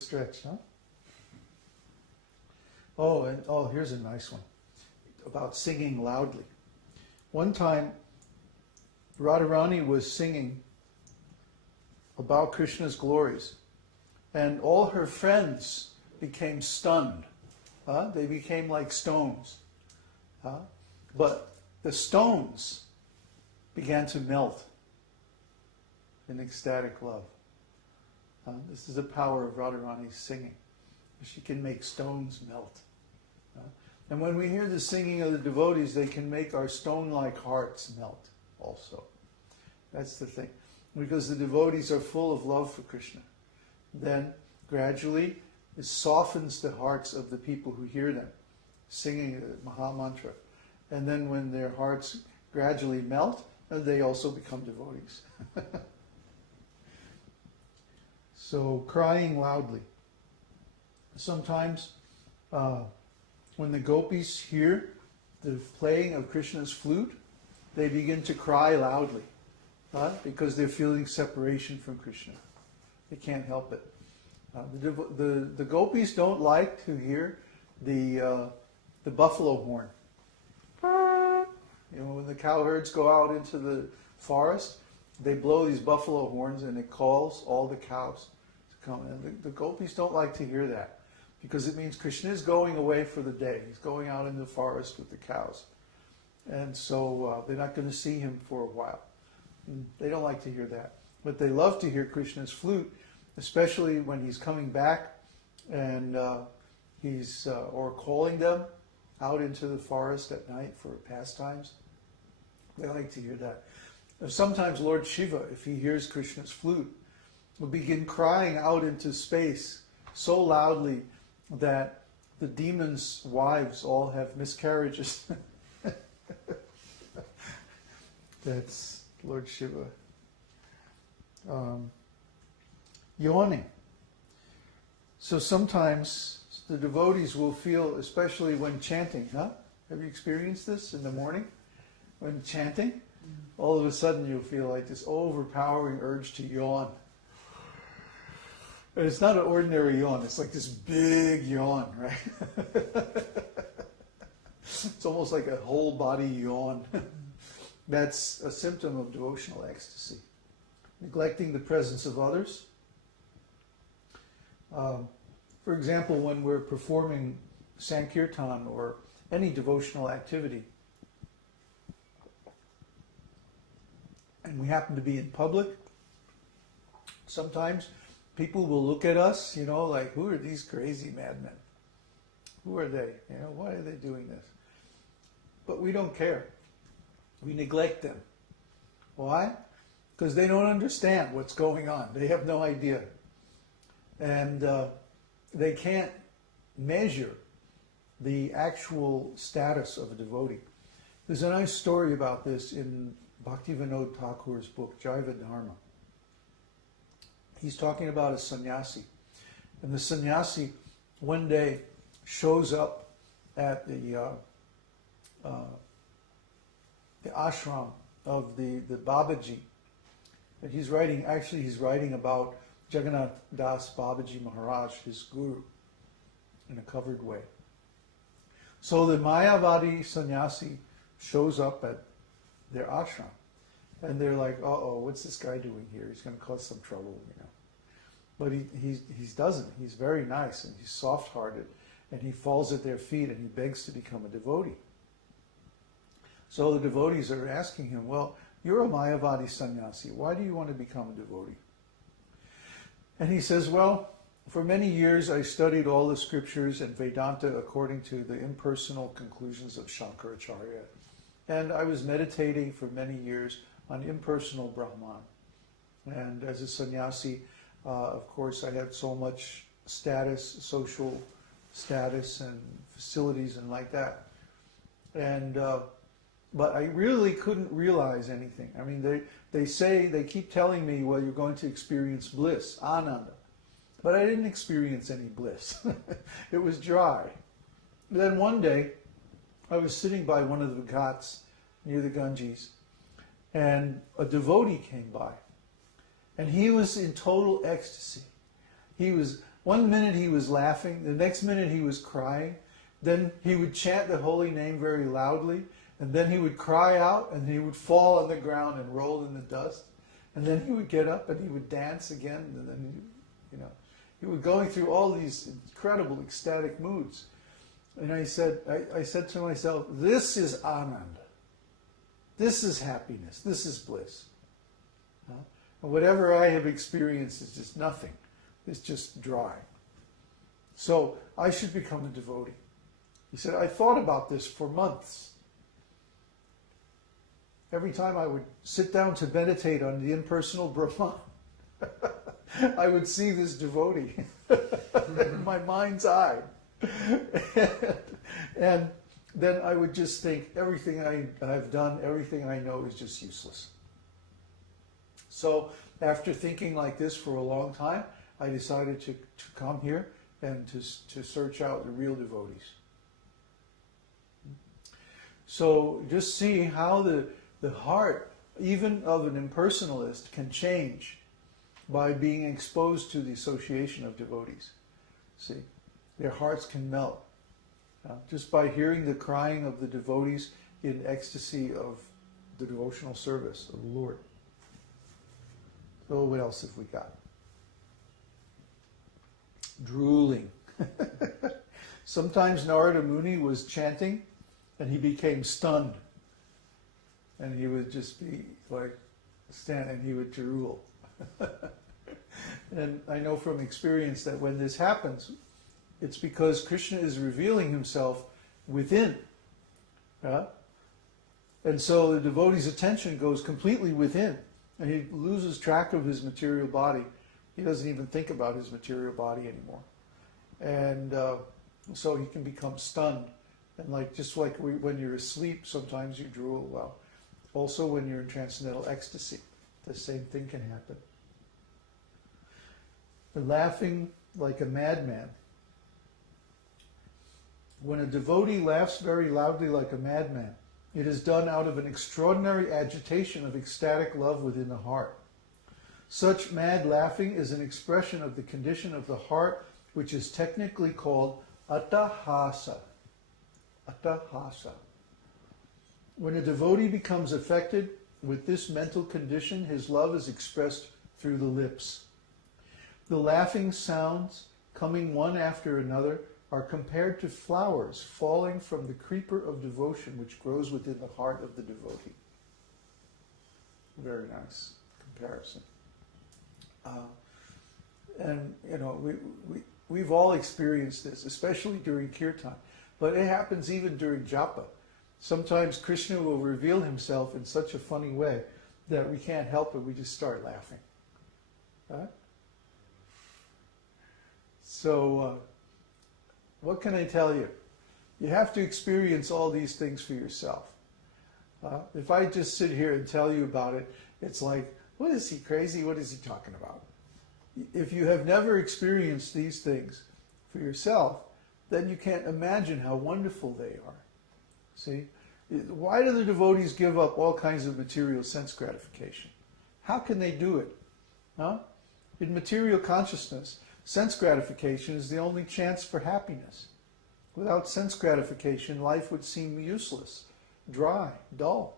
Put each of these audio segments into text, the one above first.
Stretch, huh? Oh, here's a nice one about singing loudly. One time, Radharani was singing about Krishna's glories, and all her friends became stunned. They became like stones. But the stones began to melt in ecstatic love. This is the power of Radharani's singing. She can make stones melt. And when we hear the singing of the devotees, they can make our stone-like hearts melt also. That's the thing. Because the devotees are full of love for Krishna. Then, gradually, it softens the hearts of the people who hear them singing the Maha Mantra. And then when their hearts gradually melt, they also become devotees. So, crying loudly. Sometimes, when the gopis hear the playing of Krishna's flute, they begin to cry loudly, because they're feeling separation from Krishna. They can't help it. The gopis don't like to hear the buffalo horn. You know, when the cowherds go out into the forest, they blow these buffalo horns and it calls all the cows to come. And the gopis don't like to hear that, because it means Krishna is going away for the day. He's going out in the forest with the cows. And so they're not going to see him for a while. And they don't like to hear that. But they love to hear Krishna's flute, especially when he's coming back and he's or calling them out into the forest at night for pastimes. They like to hear that. Sometimes Lord Shiva, if he hears Krishna's flute, will begin crying out into space so loudly that the demons' wives all have miscarriages. That's Lord Shiva. Yawning. So sometimes the devotees will feel, especially when chanting, Have you experienced this in the morning? When chanting, all of a sudden you'll feel like this overpowering urge to yawn. And it's not an ordinary yawn, it's like this big yawn, right? It's almost like a whole body yawn. That's a symptom of devotional ecstasy. Neglecting the presence of others. For example, when we're performing Sankirtan or any devotional activity, and we happen to be in public, sometimes people will look at us, like, who are these crazy madmen? Who are they? Why are they doing this? But we don't care. We neglect them. Why? Because they don't understand what's going on. They have no idea. And they can't measure the actual status of a devotee. There's a nice story about this in Bhaktivinoda Thakur's book, Jaiva Dharma. He's talking about a sannyasi. And the sannyasi one day shows up at the ashram of the Babaji. And he's writing about Jagannath Das Babaji Maharaj, his guru, in a covered way. So the Mayavadi sannyasi shows up at their ashram. And they're like, uh-oh, what's this guy doing here? He's going to cause some trouble, But he doesn't. He's very nice and he's soft-hearted. And he falls at their feet and he begs to become a devotee. So the devotees are asking him, well, you're a Mayavadi sannyasi. Why do you want to become a devotee? And he says, well, for many years I studied all the scriptures and Vedanta according to the impersonal conclusions of Shankaracharya. And I was meditating for many years on impersonal Brahman. And as a sannyasi, of course, I had so much status, social status and facilities and like that. And but I really couldn't realize anything. I mean, they keep telling me, well, you're going to experience bliss, ananda. But I didn't experience any bliss. It was dry. Then one day, I was sitting by one of the ghats near the Ganges, and a devotee came by. And he was in total ecstasy. He was One minute he was laughing, the next minute he was crying. Then he would chant the holy name very loudly, and then he would cry out, and he would fall on the ground and roll in the dust. And then he would get up and he would dance again, and then he was going through all these incredible ecstatic moods. And I said to myself, this is Ananda. This is happiness. This is bliss. And whatever I have experienced is just nothing. It's just dry. So I should become a devotee. He said, I thought about this for months. Every time I would sit down to meditate on the impersonal Brahman, I would see this devotee in my mind's eye. And then I would just think, everything I've done, everything I know is just useless. So after thinking like this for a long time, I decided to come here and to search out the real devotees. So just see how the heart, even of an impersonalist, can change by being exposed to the association of devotees. See, their hearts can melt just by hearing the crying of the devotees in ecstasy of the devotional service of the Lord. So what else have we got? Drooling. Sometimes Narada Muni was chanting and he became stunned. And he would just be like, stand, and he would drool. And I know from experience that when this happens, it's because Krishna is revealing himself within. And so the devotee's attention goes completely within. And he loses track of his material body. He doesn't even think about his material body anymore. And so he can become stunned. And just like when you're asleep, sometimes you drool. Well, also when you're in transcendental ecstasy, the same thing can happen. And laughing like a madman. When a devotee laughs very loudly like a madman, it is done out of an extraordinary agitation of ecstatic love within the heart. Such mad laughing is an expression of the condition of the heart, which is technically called attahasa. Attahasa. When a devotee becomes affected with this mental condition, his love is expressed through the lips. The laughing sounds, coming one after another, are compared to flowers falling from the creeper of devotion which grows within the heart of the devotee. Very nice comparison. And we've all experienced this, especially during kirtan, but it happens even during japa. Sometimes Krishna will reveal himself in such a funny way that we can't help it, we just start laughing. So, what can I tell you? You have to experience all these things for yourself. If I just sit here and tell you about it, it's like, what is he crazy? What is he talking about? If you have never experienced these things for yourself, then you can't imagine how wonderful they are. See? Why do the devotees give up all kinds of material sense gratification? How can they do it? In material consciousness, sense gratification is the only chance for happiness. Without sense gratification, life would seem useless, dry, dull.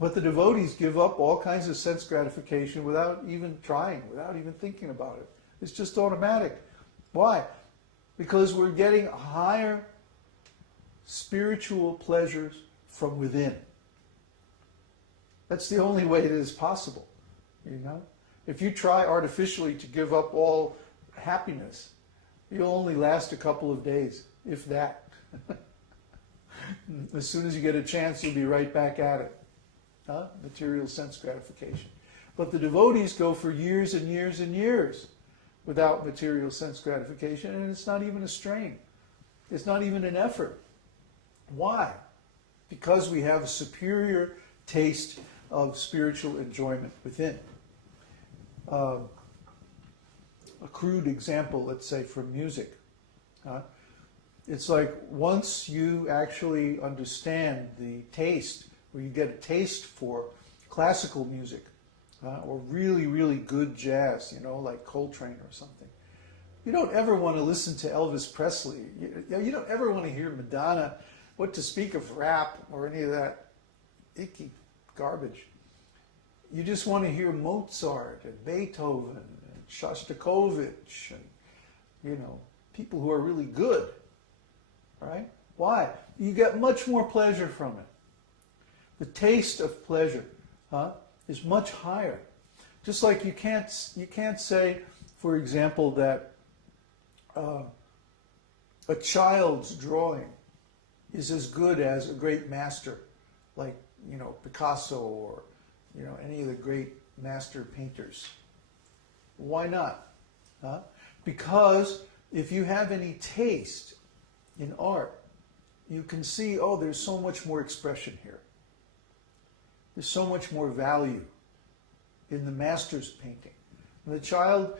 But the devotees give up all kinds of sense gratification without even trying, without even thinking about it. It's just automatic. Why? Because we're getting higher spiritual pleasures from within. That's the only way it is possible. If you try artificially to give up all happiness, you'll only last a couple of days, if that. As soon as you get a chance, you'll be right back at it. Material sense gratification. But the devotees go for years and years and years without material sense gratification, and it's not even a strain. It's not even an effort. Why? Because we have a superior taste of spiritual enjoyment within. A crude example, let's say, from music. It's like once you actually understand the taste, or you get a taste for classical music, or really, really good jazz, like Coltrane or something, You don't ever want to listen to Elvis Presley. You don't ever want to hear Madonna, what to speak of rap or any of that icky garbage. You just want to hear Mozart and Beethoven and Shostakovich and, people who are really good, right? Why? You get much more pleasure from it. The taste of pleasure is much higher. Just like you can't say, for example, that a child's drawing is as good as a great master like Picasso or any of the great master painters. Why not? Because if you have any taste in art, you can see, there's so much more expression here. There's so much more value in the master's painting. And the child